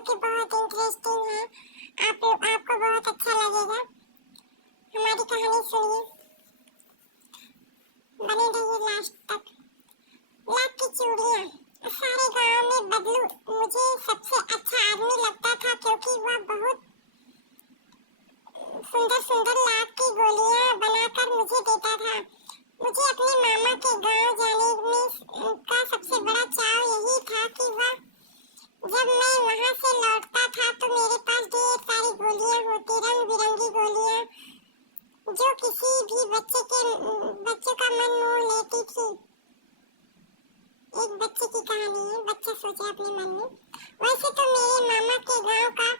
जो कि बहुत इंटरेस्टिंग है। आपको बहुत अच्छा लगेगा। हमारी कहानी सुनिए, बने रहिए लास्ट तक। लाख की चूड़ियां। सारे गांव में बदलू मुझे सबसे अच्छा आदमी लगता था, क्योंकि वह बहुत सुंदर सुंदर लाख की गोलियां बनाकर मुझे देता था। मुझे अपने मामा के गांव जाने में का सबसे बड़ा चाव यही था कि जब मैं वहां से लौटता था तो मेरे पास ढेर सारी गोलियां होती, रंग बिरंगी गोलियां, जो किसी भी बच्चे का मन मोह लेती थी। एक बच्चे की कहानी है, बच्चा सोचा अपने मन में। वैसे तो मेरे मामा के गांव का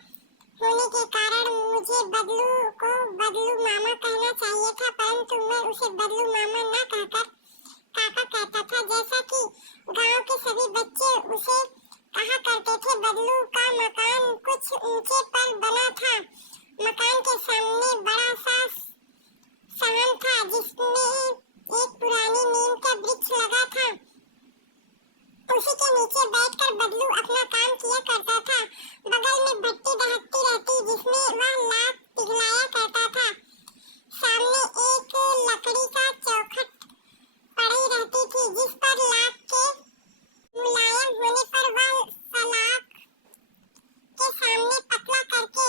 होने के कारण मुझे बदलू मामा कहना चाहिए था, परंतु मैं उसे बदलू मामा न कहकर काका कहता था। जैसा कि गांव के सभी बच्चे उसे कहा करते थे। बदलू का मकान कुछ ऊंचे पर बना था। मकान के सामने बड़ा सा सहन था, जिसमें एक पुरानी नीम का वृक्ष लगा था। उसी के नीचे बैठकर बदलू अपना काम किया करता था। बगल में भट्टी दहकती रहती, जिसमें वह लाख पिघलाया करता था। सामने एक लकड़ी का चौखट पड़ी रहती थी, जिस पर लाख के मुलायम होने पर वह सलाख के सामने पतला करके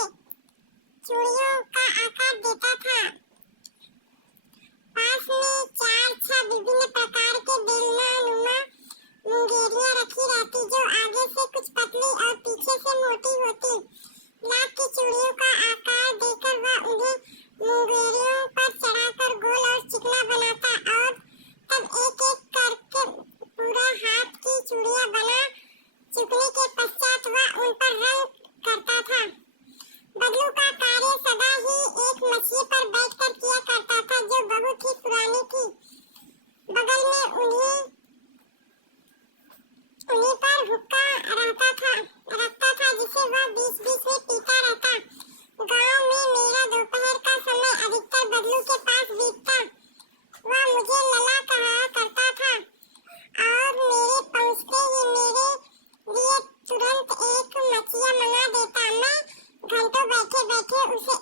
चूड़ियों का आकार देता था। पास में 4-6 विभिन्न प्रकार के बेलनानुमा मुंगेरियां रखी रहती, जो आगे से कुछ पतली और पीछे से मोटी होती। लाख की चूड़ियों का आकार देकर वह उन्हें मुंगेरियों पर चढ़ाकर गोल और चिकना बनाता और तब एक एक करके पूरा हाथ की चूड़ियां बना चुकने के पश्चात वह उन पर रंग करता था। बदलू का कार्य सदा ही एक मछली पर बैठकर किया करता था, जो बहुत ही पुरानी थी। बगल में उन्हीं पर हुक्का रखता था, जिसे वह बीच-बीच में पीता रहता। गांव में मेरा दोपहर का समय अधिकतर बदलू के पास बीतता। वह मुझे लला कहा करता था और मेरे पहुंचते ही मेरे लिए तुरंत एक मछिया मंगा देता। मैं घंटों बैठे बैठे उसे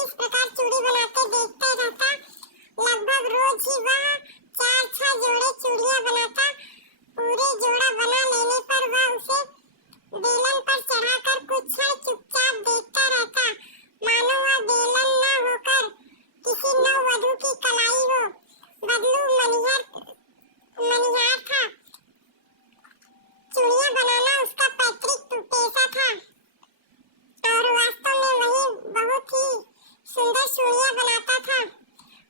इस प्रकार चूड़ी बनाते देखते रहता। लगभग रोज ही वह 4-6 जोड़े चूड़ियां बनाता। पूरे जोड़ा बना लेने पर वह उसे बेलन पर चढ़ाकर कुछ क्षण चुपचाप देखता रहता, मानो वह बेलन न होकर किसी नववधू की कलाई हो। बदलू मनिहार था। चूड़ियां बनाना उसका पैतृक पेशा था और वास्तव में वही बहुत ही सुंदर चूड़ियां बनाता था।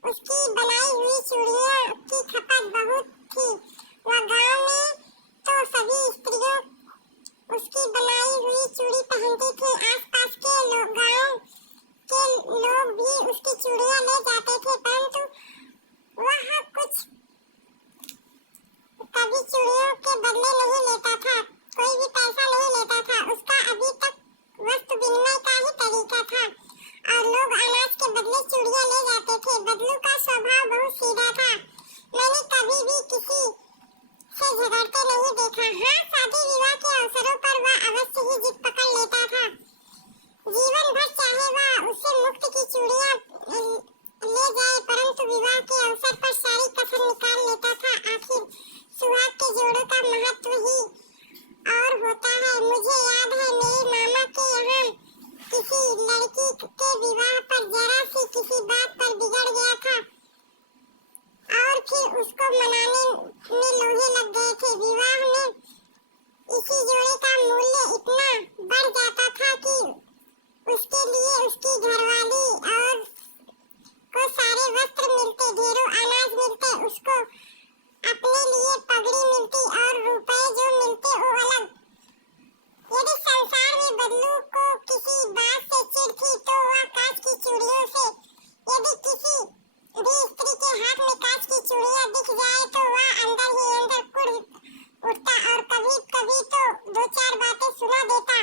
उसकी बनाई हुई चूड़ियों की खपत बहुत थी। वह गांव में तो सभी स्त्रियों उसकी बनाई हुई चूड़ी पहनती थी। आसपास के गांव के लोग भी उसकी चूड़ियां ले जाते थे, परंतु वह कुछ कभी चूड़ियों के बदले नहीं लेता था, कोई भी पैसा नहीं लेता था। उसका अभी तक वस्तु विनिमय का ही तरीका था और लोग अनाज के बदले चूड़ियां ले जाते थे। बदलू का स्वभाव बहुत सीधा था। मैंने कभी भी किसी से झगड़ते नहीं देखा। हाँ, शादी विवाह के अवसरों पर वह अवश्य ही जिद पकड़ लेता था। जीवन भर चाहे वह उससे मुफ्त की चूड़ियां ले जाए, परंतु विवाह के अवसर पर सारी कसर निकाल लेता था। आखिर सुहाग के जोड़ों का महत्व ही और होता है। मुझे याद है मेरे मामा के यहाँ किसी लड़की के विवाह पर जरा सी किसी बात पर बिगड़ गया था और फिर उसको मनाने में लोहे लग गए थे। विवाह में इसी जोड़े का मूल्य इतना बढ़ जाता था कि उसके लिए उसकी घरवाली और को सारे वस्त्र मिलते, ढेरों अनाज मिलते, उसको अपने लिए पगड़ी मिलती और रुपए जो मिलते वो अलग। यदि संसार में बदलू को किसी बात से चिढ़ थी तो वह कांच की चूड़ियों से। यदि किसी भी स्त्री के हाथ में कांच की चूड़ियां दिख जाए तो वह अंदर ही अंदर कुढ़ उठता और कभी कभी तो 2-4 बातें सुना देता।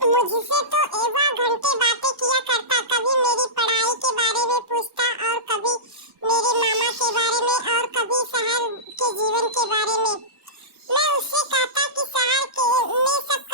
मुझसे तो एवा घंटे बातें किया करता, कभी मेरी पढ़ाई के बारे में पूछता और कभी मेरे मामा के बारे में और कभी शहर के जीवन के बारे में। मैं उससे कहता कि शहर में सब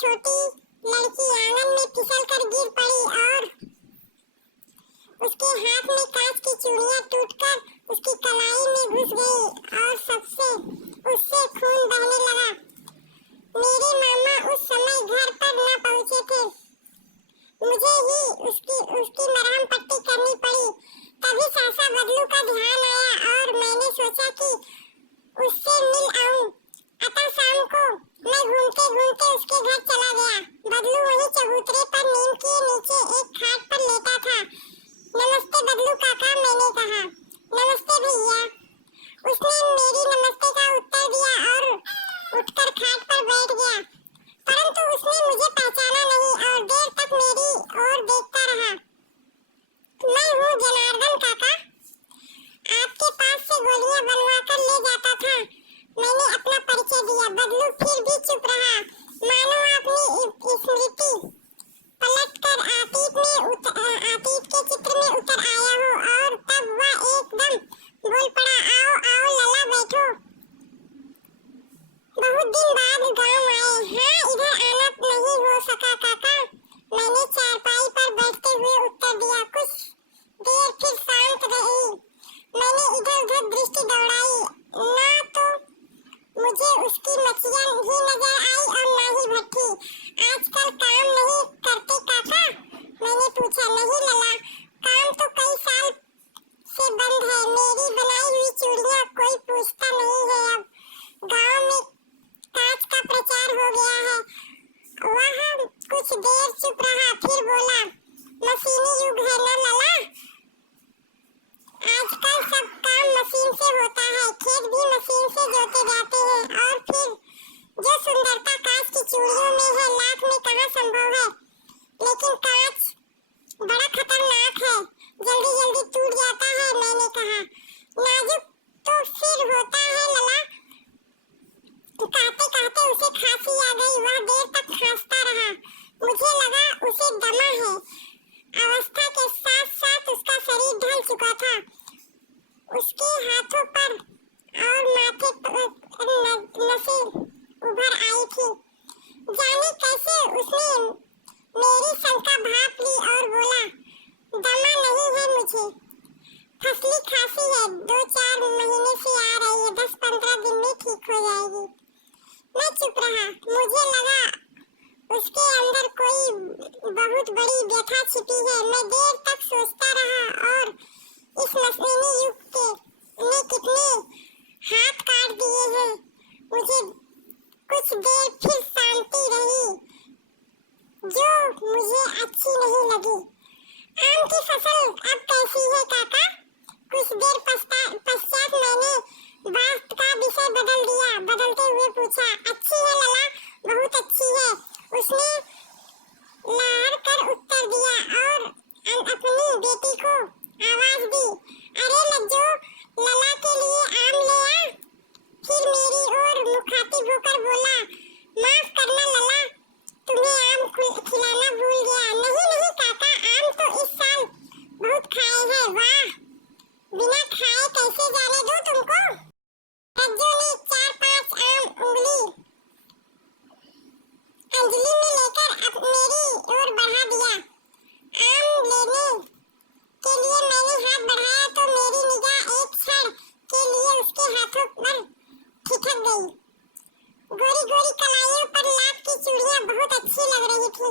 छोटी लड़की आंगन में फिसल कर गिर पड़ी और उसके हाथ में कांच की चूड़ियां टूटकर उसकी कलाई में घुस गई और उससे खून बहने लगा। मेरे मामा उस समय घर पर न पहुंचे थे। मुझे ही उसकी मरहम पट्टी करनी पड़ी। तभी सासा बदलू का ध्यान आया और मैंने सोचा कि उससे मिल आऊं। अतः शाम को मैं घूमते घूमते उसके घर चला गया। बदलू वहीं चबूतरे पर नीम के नीचे एक खाट पर लेटा था। नमस्ते बदलू काका, मैंने कहा। नमस्ते भैया। उसने मेरी नमस्ते का उत्तर दिया और उठकर खाट पर बैठ गया, परंतु उसने मुझे पहचाना नहीं और देर तक मेरी ओर देखता रहा। मैं हूँ जनार्दन काका, आपके पास से गोलियां बनवा कर ले जाता था। मैंने अपना परिचय दिया। बदलू फिर भी चुप रहा, मानो अपनी स्मृति पलटकर अतीत के चित्र में उतर आया हो। और तब वह एकदम बोल पड़ा, आओ आओ लला, बैठो। बहुत दिन बाद गांव आए। हाँ, इधर आना नहीं हो सका काका, मैंने चारपाई पर बैठते हुए उत्तर दिया। कुछ देर फिर शांत रही। मैंने इधर उधर दृष्टि दौड़ाई, ना तो मुझे उसकी मछियां ही नजर आई और ना ही भट्टी। आजकल काम नहीं करते काका, मैंने पूछा। नहीं लला, काम तो कई साल से बंद है। मेरी बनाई हुई चूड़ियां कोई पूछता नहीं है। अब गांव में कांच का प्रचार हो गया है। वह कुछ देर चुप रहा, फिर बोला, मशीनी युग है ना लला, आजकल सब काम मशीन से होता है। खेत भी मशीन से जोते जाते हैं और फिर जो सुंदरता कांच की चूड़ियों में है, लाख में कहाँ संभव है। लेकिन कांच बड़ा खतरनाक है, जल्दी जल्दी टूट जाता है। मैंने कहा, नाजुक तो फिर होता है लला। कहते कहते उसे खांसी आ गई। वह देर तक खांसता रहा। मुझे लगा उसे दमा है। अवस्था के साथ साथ उसका शरीर ढल चुका था। उसके हाथों पर और माथे पर नसें उभर आई थी। जाने कैसे उसने मेरी शंका भांप ली और बोला, दमा नहीं है मुझे, फसली खांसी है, 2-4 महीने से आ रही है, 10-15 दिन में ठीक हो जाएगी। मैं चुप रहा। मुझे लगा उसके अंदर कोई बहुत बड़ी व्यथा छिपी है। मैं देर तक सोचता रहा और इस मशीनी युग ने कितने हाथ काट दिए हैं। मुझे कुछ देर फिर शांति रही, जो मुझे अच्छी नहीं लगी। आम की फसल अब कैसी है काका? कुछ देर पश्चात मैंने बात का विषय बदल दिया। बदलते हुए पूछा, अच्छी है लला, बहुत अच्छी है, उसने लाड़ कर उत्तर दिया और अपनी बेटी को आवाज दी, अरे लज्जो, लला के लिए आम ले आ। फिर मेरी ओर मुखातिब होकर बोला, माफ करना लला, तुम्हें आम खिलाना भूल गया। नहीं नहीं काका, आम तो इस साल बहुत खाए हैं। वाह, बिना खाए कैसे जाने दूं तुमको। लज्जो ने 4-5 आम अंजलि में लेकर मेरी ओर बढ़ा दिया। आम लेने के लिए मैंने हाथ बढ़ाया तो मेरी निगाह एक क्षण के लिए उसके हाथों पर ठिठक गई। गोरी गोरी कलाइयों पर लाख की चूड़ियां बहुत अच्छी लग रही थी।